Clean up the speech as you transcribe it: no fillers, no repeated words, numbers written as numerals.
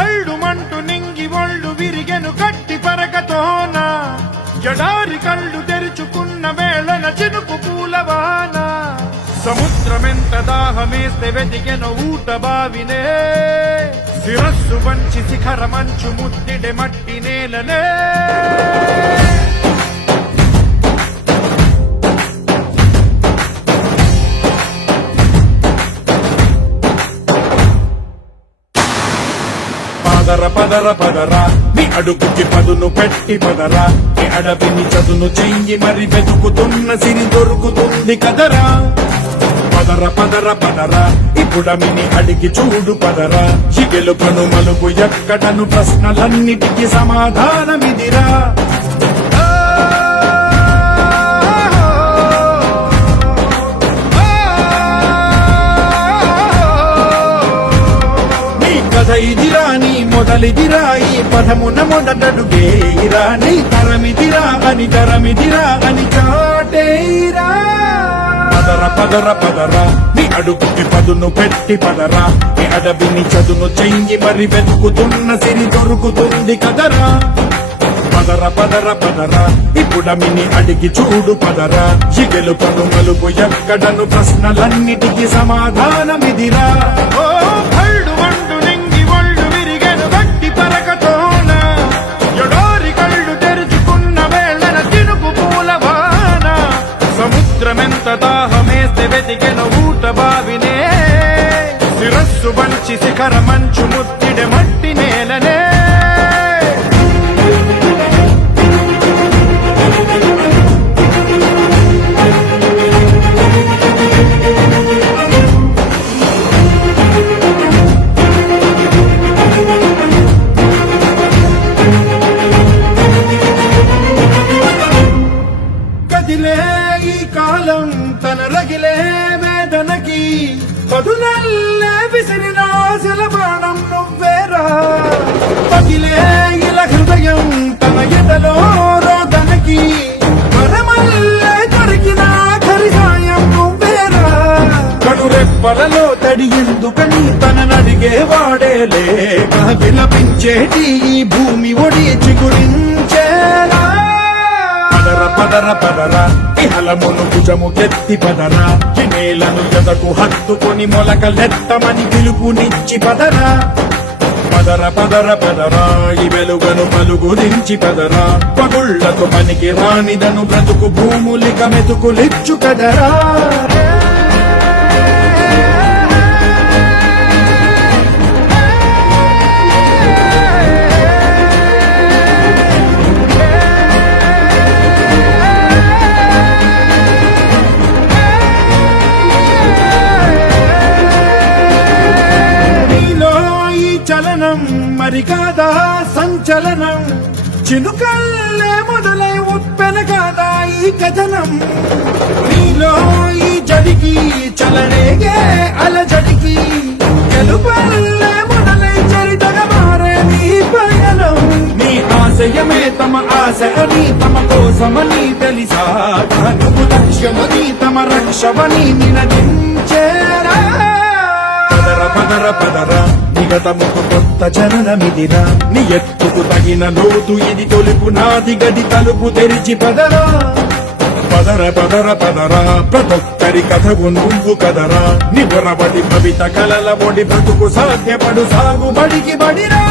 భళ్ళుమంటూ నింగి ఒళ్ళు విరిగెను గట్టి పరకతోన ఎడారి కళ్ళు తెరుచుకున్న వేళన చినుకు పూలవాన సముద్రమెంత దాహమేస్తే వెతికెను ఊట బావినే శిరస్సు వంచి శిఖర మంచు ముద్దిడె మట్టి నేలనే పదర పదర పదరా నీ అడుగుకి పదును పెట్టి పదరా నీ అడవిని చదును చెయ్యి మరి వెతుకుతున్న సిరి దొరుకుతుంది కదరా పదర పదర పదరా ఇప్పుడమిని అడిగి చూడు పదరా చిగెలుపను మలుపు ఎక్కడను ప్రశ్నలన్నిటికీ సమాధానమిదిరా ఇదిరా నీ మొదలిదిరా ఈ పదమున మొదటడుగేరా నీ తరమిదిరా అని చాటేరా పదర పదర పదరా నీ అడుగుకి పదును పెట్టి పదరా నీ అడవిని చదును చెయ్యి మరి వెతుకుతున్న సిరి దొరుకుతుంది కదరా పదర పదర పదరా ఇప్పుడమిని అడిగి చూడు పదరా చిగెలు పను మలుపు ఎక్కడను ప్రశ్నలన్నిటికీ సమాధానమిదిరా ఓ భళ్ళు వండు నింగి ఒళ్ళు విరిగెను గట్టి పరకతోన ఎడారి కళ్ళు తెరుచుకున్న వేళన చినుకు పూలవాన సముద్రమెంత దాహమేస్తే వెతికెను ఊట బావినే శిరస్సు వంచి శిఖర మంచు ముద్దిడె మట్టి నేలనే ఈ కాలం తన రగిలే వేదనకి పదునల్లే విసిరిన ఆశల బాణం నువ్వేరా పగిలే ఇలా హృదయం తన ఎదలో రోదనకి మనమల్లే దొరికిన ఆఖరి సాయం నువ్వేరా కడురెప్పలలో తడి ఎందుకని తననడిగే వాడే లేక విలపించేటి ఈ భూమి ఒడి చిగురించేలా పదర పదర పదరా ఇహలమును భుజము కెత్తి పదరా ఈ నేలను ఎదకు హత్తుకొని మొలకలెత్తమని పిలుపునిచ్చి పదరా పదర పదర పదరా ఈ వెలుగను పలుగురించి పదరా పగుళ్లకు పనికి రానిదను బ్రతుకు భూములిక మెతుకులిచ్చు కదరా చలనం మరి కాదా సంచలనం చినుకల్లే మొదలై ఉప్పెన కాదా ఈ కథనం నీలో ఈ జడికి చలనేగే అలజడికి గెలుపల్లే మొదలై చరితగా మారే నీ పయనం నీ ఆశయమే తమ ఆశ అని తమ కోసమని తెలిసా నువ్వు లక్ష్యమని తమ రక్షమని నినదించేరా పదర పదర పదరా నిగతముకు కొత్త జననమిదిరా నీ ఎత్తుకు తగిన లోతు ఇది తొలుపు నాది గది తలుపు తెరిచి పదరా పదర పదర పదరా ప్రతొక్కరి కథవు నువ్వు కదరా నిబురబడి భవిత కలల ఒడి బ్రతుకు సాధ్యపడు సాగుబడికి బడిరా